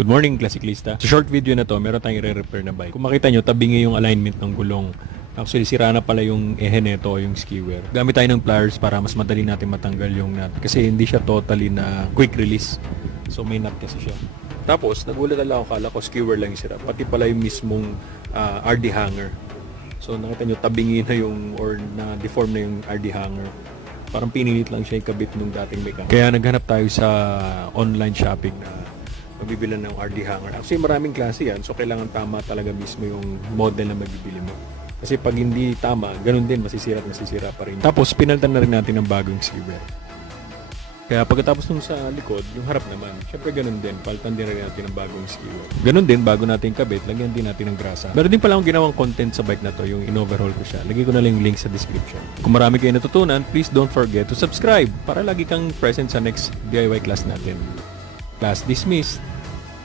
Good morning, Classiclista. Sa short video na to, meron tayong i-repair na bike. Kung makita nyo, tabingi yung alignment ng gulong. Actually, sira na pala yung ehe neto o yung skewer. Gamit tayo ng pliers para mas madali natin matanggal yung nut. Kasi hindi siya totally na quick release. So may nut kasi siya. Tapos, nagulat lang ako, kala ko skewer lang yung sira. Pati pala yung mismong RD hanger. So nakita nyo, tabingi na yung or na-deform na yung RD hanger. Parang pinilit lang siya ikabit nung dating mechanic. Kaya naghanap tayo sa online shopping na mabibilan ng RD hanger. Actually, maraming klase yan. So, kailangan tama talaga mismo yung model na mabibili mo. Kasi pag hindi tama, ganun din, masisira at masisira pa rin. Tapos, pinalitan na rin natin ng bagong skewer. Kaya pagkatapos nung sa likod, yung harap naman, syempre ganun din, palitan din rin natin ng bagong skewer. Ganun din, bago natin kabit, lagyan din natin ng grasa. Meron din pala akong ginawang content sa bike na to, yung in-overhaul ko siya. Lagay ko na lang yung link sa description. Kung marami kayo natutunan, please don't forget to subscribe para lagi kang present sa next DIY class natin. Class dismissed!